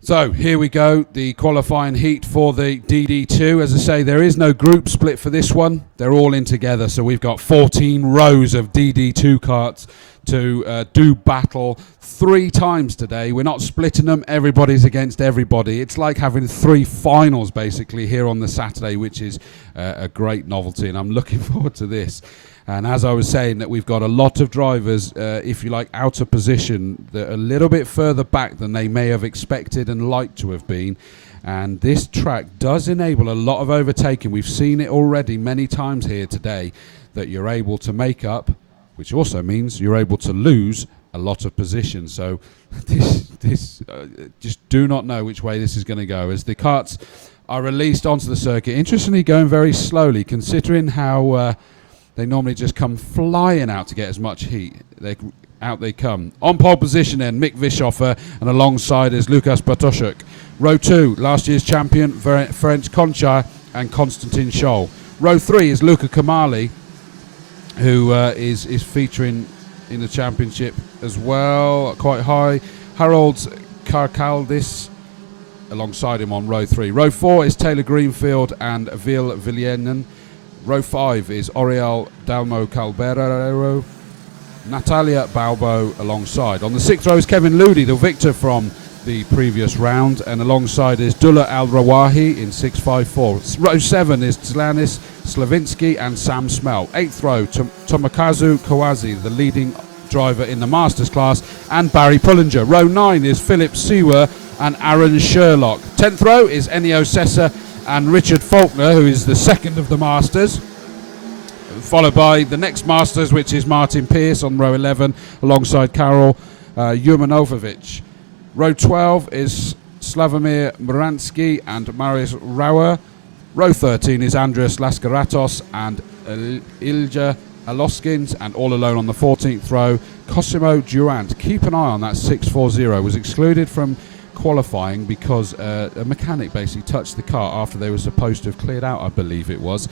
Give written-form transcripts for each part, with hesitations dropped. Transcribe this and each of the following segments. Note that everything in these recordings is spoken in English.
So here we go, the qualifying heat for the DD2. As I say, there is no group split for this one. They're all in together, so we've got 14 rows of DD2 karts to do battle 3 times today. We're not splitting them, everybody's against everybody. It's like having 3 finals basically here on the Saturday, which is a great novelty, and I'm looking forward to this. And as I was saying, that we've got a lot of drivers, if you like, out of position, that are a little bit further back than they may have expected and liked to have been. And this track does enable a lot of overtaking. We've seen it already many times here today, that you're able to make up, which also means you're able to lose a lot of position. So this just do not know which way this is going to go as the karts are released onto the circuit. Interestingly, going very slowly, considering how they normally just come flying out to get as much heat. Out they come. On pole position then, Mick Vischoffer, and alongside is Lukas Bartoszek. Row 2, last year's champion, Ferenc Konchar and Konstantin Scholl. Row 3 is Luca Kamali, who is featuring in the championship as well, quite high. Harold Karkaldis alongside him on row 3. Row 4 is Taylor Greenfield and Vil Villienen. Row 5 is Oriol Dalmo Calbero, Natalia Balbo alongside. On the 6th row is Kevin Ludi, the victor from the previous round, and alongside is Dula Al-Rawahi in 6.54. Row 7 is Tlanis Slavinsky and Sam Smell. 8th row, Tomokazu Kawazi, the leading driver in the Masters class, and Barry Pullinger. Row 9 is Philip Sewer and Aaron Sherlock. 10th row is Ennio Sessa and Richard Faulkner, who is the second of the Masters, followed by the next Masters, which is Martin Pearce on row 11, alongside Karol Jurmanovic. Row 12 is Slavomir Muransky and Marius Rauer. Row 13 is Andreas Laskaratos and Ilja Aloskins, and all alone on the 14th row, Cosimo Durant. Keep an eye on that 640. Was excluded from qualifying because a mechanic basically touched the car after they were supposed to have cleared out, I believe it was.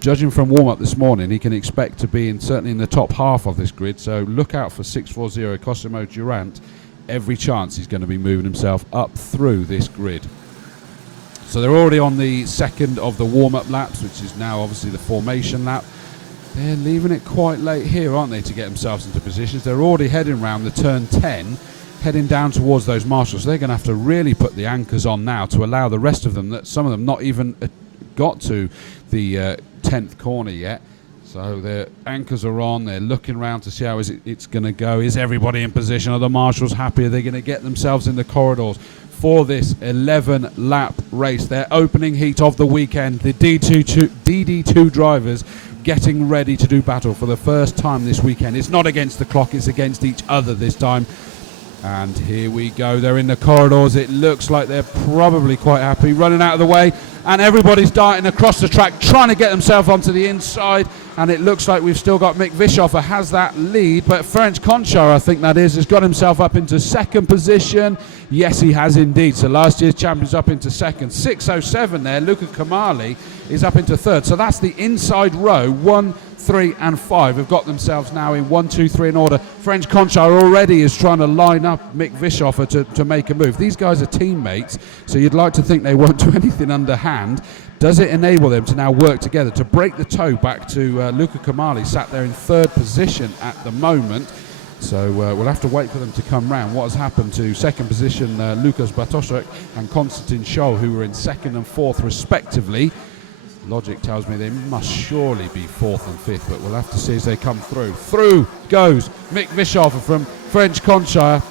Judging from warm-up this morning, he can expect to be certainly in the top half of this grid, so look out for 640 Cosimo Durant. Every chance he's going to be moving himself up through this grid. So they're already on the second of the warm-up laps, which is now obviously the formation lap. They're leaving it quite late here, aren't they, to get themselves into positions. They're already heading round the turn 10, heading down towards those marshals. So they're going to have to really put the anchors on now to allow the rest of them, that some of them not even got to the 10th corner yet. So their anchors are on. They're looking around to see how it's going to go. Is everybody in position? Are the marshals happy? Are they going to get themselves in the corridors for this 11-lap race? Their opening heat of the weekend. The DD2 drivers getting ready to do battle for the first time this weekend. It's not against the clock, it's against each other this time. And here we go, they're in the corridors. It looks like they're probably quite happy, running out of the way, and everybody's darting across the track trying to get themselves onto the inside. And it looks like we've still got Mick Vischoffer has that lead, but Ferenc Konchar, I think that is, has got himself up into second position. Yes, he has indeed. So last year's champion's up into second. 6.07 there. Luca Kamali is up into third. So that's the inside row. 1, 3 and 5 have got themselves now in 1, 2, 3 in order. Ferenc Konchar already is trying to line up Mick Vischoffer to make a move. These guys are teammates, so you'd like to think they won't do anything underhand. Does it enable them to now work together to break the toe back to Luca Kamali, sat there in third position at the moment? So we'll have to wait for them to come round. What has happened to second position Lukas Bartoszek and Konstantin Scholl, who were in second and fourth respectively? Logic tells me they must surely be fourth and fifth, but we'll have to see as they come through. Through goes Mick Vischoffer from Ferenc Konchar,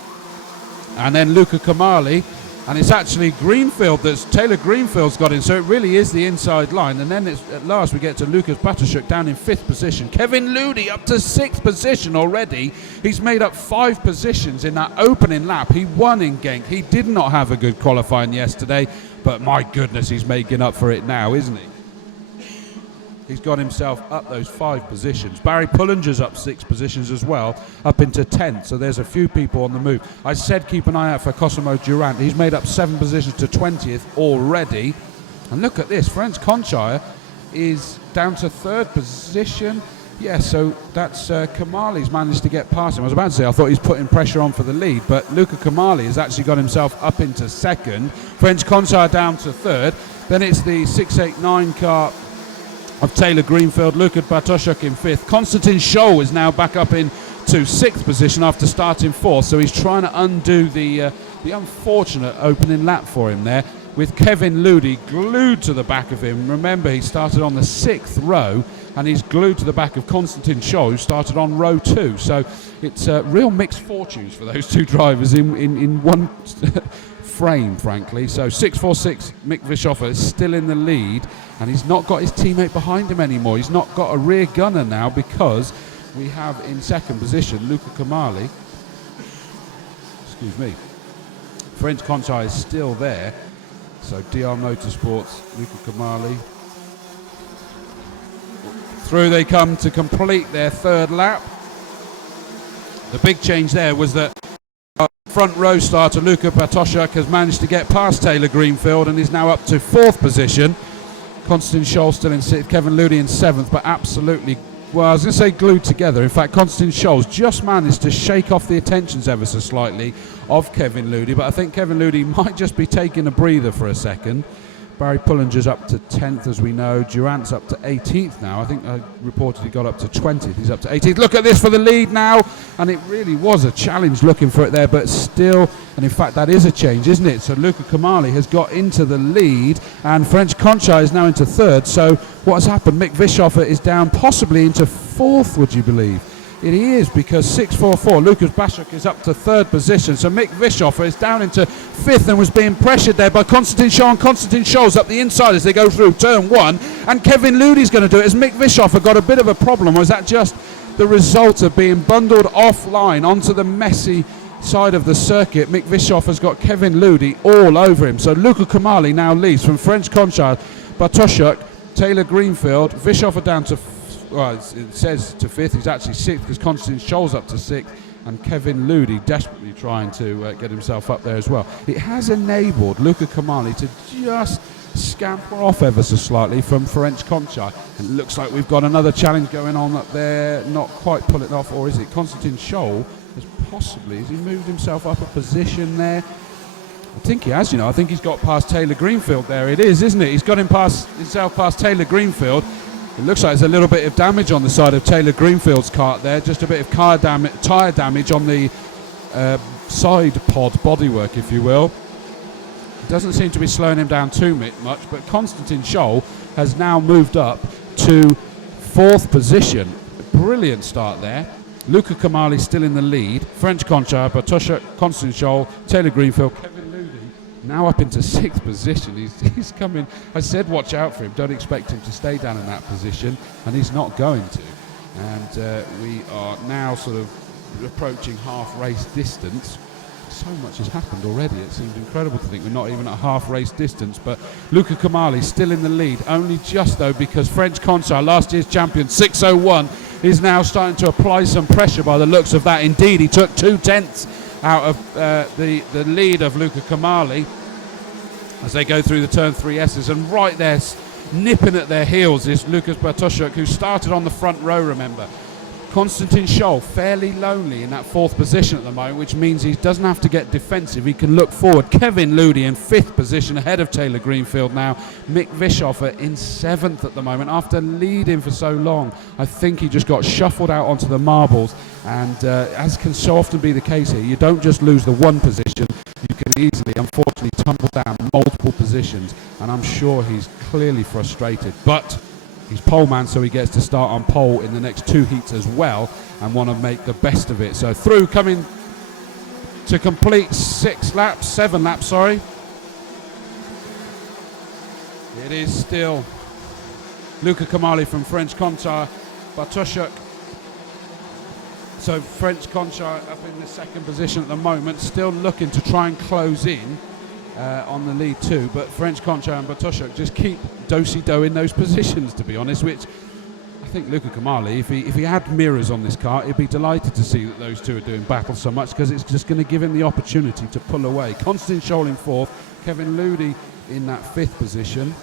and then Luca Kamali. And it's actually Greenfield Taylor Greenfield's got in, so it really is the inside line. And then at last we get to Lukas Bartoszek down in 5th position. Kevin Ludi up to 6th position already. He's made up 5 positions in that opening lap. He won in Genk. He did not have a good qualifying yesterday, but my goodness, he's making up for it now, isn't he? He's got himself up those 5 positions. Barry Pullinger's up 6 positions as well, up into 10th. So there's a few people on the move. I said keep an eye out for Cosimo Durant. He's made up 7 positions to 20th already. And look at this. Ferenc Konchar is down to 3rd position. Yeah, so that's Kamali's managed to get past him. I was about to say I thought he's putting pressure on for the lead, but Luca Kamali has actually got himself up into second. French Conchar down to third. Then it's the 689 car of Taylor Greenfield, Luka Bartoszek in fifth. Konstantin Scholl is now back up into sixth position after starting fourth, so he's trying to undo the unfortunate opening lap for him there, with Kevin Ludi glued to the back of him. Remember, he started on the sixth row, and he's glued to the back of Konstantin Scholl, who started on row 2. So it's real mixed fortunes for those two drivers in one frame, frankly. So 646, Mick Vischoffer is still in the lead, and he's not got his teammate behind him anymore. He's not got a rear gunner now, because we have in second position Luca Kamali. Excuse me. French Conchar is still there. So DR Motorsports, Luca Kamali. Through they come to complete their third lap. The big change there was that our front row starter Luka Bartoszek has managed to get past Taylor Greenfield and is now up to fourth position. Konstantin Scholl still in sixth, Kevin Ludi in seventh, but absolutely, well, I was going to say glued together. In fact, Konstantin Scholl's just managed to shake off the attentions ever so slightly of Kevin Ludi, but I think Kevin Ludi might just be taking a breather for a second. Barry Pullinger's up to 10th, as we know. Durant's up to 18th now. I think I reported he got up to 20th. He's up to 18th. Look at this for the lead now. And it really was a challenge looking for it there, but still, and in fact, that is a change, isn't it? So Luca Kamali has got into the lead, and French Conchar is now into third. So what has happened? Mick Vischoffer is down possibly into fourth, would you believe? It is, because 644, Lucas Bashuk is up to third position. So Mick Vischoffer is down into fifth and was being pressured there by Konstantin Scholl. And Konstantin Scholl's up the inside as they go through turn one. And Kevin Ludi's going to do it, as Mick Vischoffer got a bit of a problem. Or is that just the result of being bundled offline onto the messy side of the circuit? Mick Vischoffer's got Kevin Ludi all over him. So Luca Kamali now leads from French Conchar, Bartoszek, Taylor Greenfield, Vischoffer down to well, it says to fifth. He's actually sixth because Konstantin Scholl's up to sixth, and Kevin Ludi desperately trying to get himself up there as well. It has enabled Luca Kamali to just scamper off ever so slightly from French Conchar, and it looks like we've got another challenge going on up there. Not quite pulling it off, or is it? Konstantin Scholl has has he moved himself up a position there? I think he has, I think he's got past Taylor Greenfield there. It is, isn't it? He's got himself past Taylor Greenfield. It looks like there's a little bit of damage on the side of Taylor Greenfield's kart there, just a bit of tyre damage on the side pod bodywork, if you will. It doesn't seem to be slowing him down too much, but Konstantin Scholl has now moved up to fourth position. Brilliant start there. Luca Kamali still in the lead. French Conchar, Bartoszek, Konstantin Scholl, Taylor Greenfield, Kevin Ludi now up into sixth position. He's coming. I said watch out for him. Don't expect him to stay down in that position, and he's not going to. And we are now sort of approaching half race distance. So much has happened already. It seems incredible to think we're not even at half race distance. But Luca Kamali still in the lead, only just though, because French Conchar, last year's champion, 601, is now starting to apply some pressure by the looks of that. Indeed, he took 2/10 out of the lead of Luca Kamali as they go through the turn 3S's, and right there nipping at their heels is Lukas Bartoszek, who started on the front row, remember. Konstantin Scholl fairly lonely in that fourth position at the moment, which means he doesn't have to get defensive. He can look forward. Kevin Ludi in fifth position ahead of Taylor Greenfield now. Mick Vischoffer in seventh at the moment after leading for so long. I think he just got shuffled out onto the marbles, and as can so often be the case here, you don't just lose the one position, you can easily, unfortunately, tumble down multiple positions, and I'm sure he's clearly frustrated. But he's pole man, so he gets to start on pole in the next two heats as well, and want to make the best of it. So through, coming to complete seven laps, sorry. It is still Luca Kamali from French Conchar, Bartoszek. So French Conchar up in the second position at the moment, still looking to try and close in on the lead too, but French Conchar and Bartoszek just keep do-si-do in those positions, to be honest, which I think Luca Kamali, if he had mirrors on this car, he'd be delighted to see that those two are doing battle so much, because it's just going to give him the opportunity to pull away. Konstantin Scholl in fourth, Kevin Ludi in that fifth position.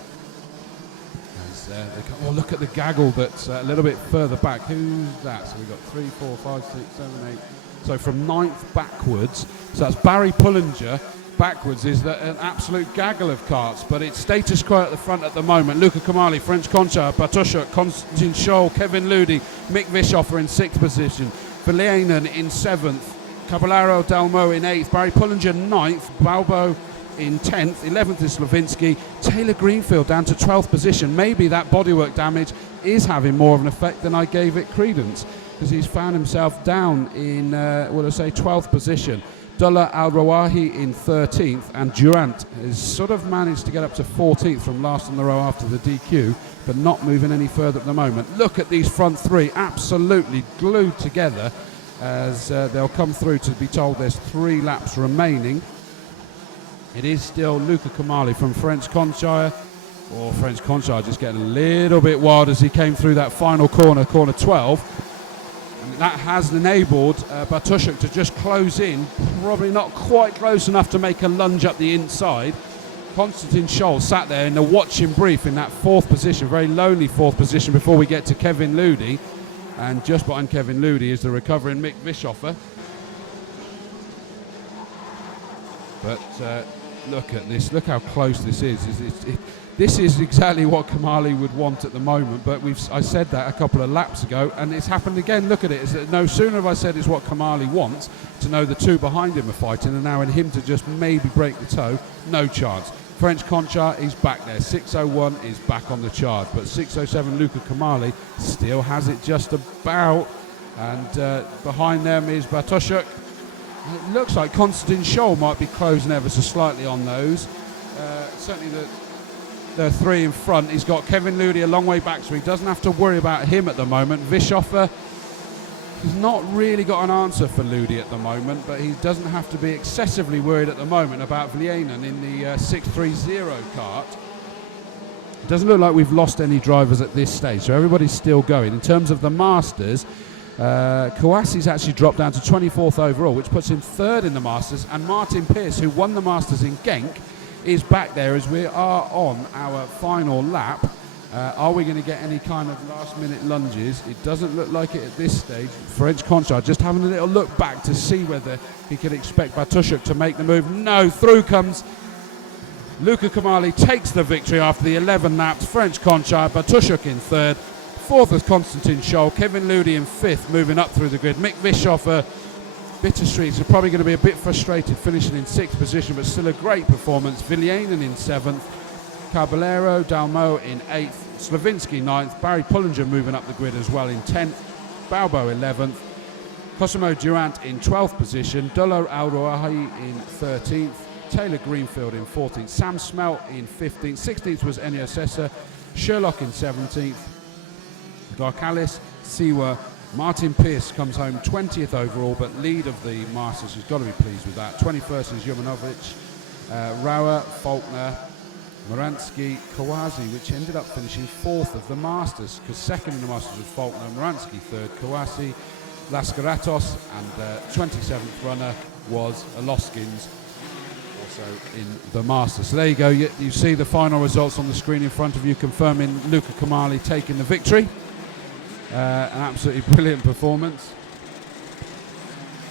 as look at the gaggle that's a little bit further back. Who's that? So we've got 3, 4, 5, 6, 7, 8. So from 9th backwards, so that's Barry Pullinger. Backwards is an absolute gaggle of karts, but it's status quo at the front at the moment. Luca Kamali, French Concha, Bartoszuk, Konstantin Scholl, Kevin Ludi, Mick Vischhofer in 6th position, Verleinen in 7th, Caballero Dalmo in 8th, Barry Pullinger 9th, Balbo in 10th, 11th is Slavinsky, Taylor Greenfield down to 12th position. Maybe that bodywork damage is having more of an effect than I gave it credence, because he's found himself down in, 12th position. Dullah Al-Rawahi in 13th, and Durant has sort of managed to get up to 14th from last on the row after the DQ, but not moving any further at the moment. Look at these front three, absolutely glued together, as they'll come through to be told there's 3 laps remaining. It is still Luca Kamali from French Conchire, or French Conchire just getting a little bit wild as he came through that final corner, corner 12. And that has enabled Bartoszuk to just close in, probably not quite close enough to make a lunge up the inside. Konstantin Scholl sat there in the watching brief in that 4th position, very lonely 4th position before we get to Kevin Ludi. And just behind Kevin Ludi is the recovering Mick Vischhofer. But look at this, look how close this is. This is exactly what Kamali would want at the moment, but I said that a couple of laps ago, and it's happened again. Look at it. No sooner have I said it's what Kamali wants, to know the 2 behind him are fighting, and now in him to just maybe break the toe, no chance. French Concha is back there. 601 is back on the charge, but 607 Luca Kamali still has it just about, and behind them is Bartoszuk. It looks like Konstantin Scholl might be closing ever so slightly on those. Certainly the 3 in front. He's got Kevin Ludi a long way back, so he doesn't have to worry about him at the moment. Vischhofer, he's not really got an answer for Ludi at the moment, but he doesn't have to be excessively worried at the moment about Verleinen in the 630 kart. It doesn't look like we've lost any drivers at this stage, so everybody's still going. In terms of the Masters, Kawasi's actually dropped down to 24th overall, which puts him 3rd in the Masters, and Martin Pearce, who won the Masters in Genk, is back there as we are on our final lap. Are we going to get any kind of last-minute lunges? It doesn't look like it at this stage. French Concha just having a little look back to see whether he could expect Bartoszuk to make the move. No, through comes Luca Kamali, takes the victory after the 11 laps. French Concha, Bartoszuk in 3rd. 4th is Konstantin Scholl, Kevin Ludi in 5th, moving up through the grid. Mick Vischhofer, Bitterstreets are probably going to be a bit frustrated finishing in 6th position, but still a great performance. Verleinen in 7th, Caballero Dalmo in 8th, Slavinsky 9th, Barry Pullinger moving up the grid as well in 10th, Balbo 11th, Cosimo Durant in 12th position, Dullo Al-Rawahi in 13th, Taylor Greenfield in 14th, Sam Smelt in 15th, 16th was Enio Sessa, Sherlock in 17th, Garcalis, Siwa, Martin Pearce comes home 20th overall, but lead of the Masters, who's got to be pleased with that. 21st is Jumanovic, Rauer, Faulkner, Moransky, Kawasi, which ended up finishing 4th of the Masters, because 2nd in the Masters was Faulkner, Moransky 3rd, Kawasi, Laskaratos, and 27th runner was Aloskins, also in the Masters. So there you go, you see the final results on the screen in front of you, confirming Luca Kamali taking the victory. An absolutely brilliant performance,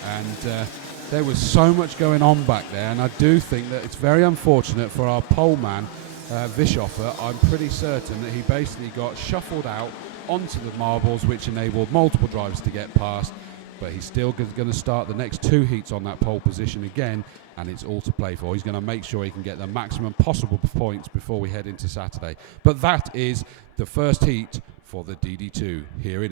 and there was so much going on back there, and I do think that it's very unfortunate for our pole man Vischhofer. I'm pretty certain that he basically got shuffled out onto the marbles, which enabled multiple drivers to get past, but he's still going to start the next 2 heats on that pole position again, and it's all to play for. He's going to make sure he can get the maximum possible points before we head into Saturday. But that is the first heat for the DD2 here in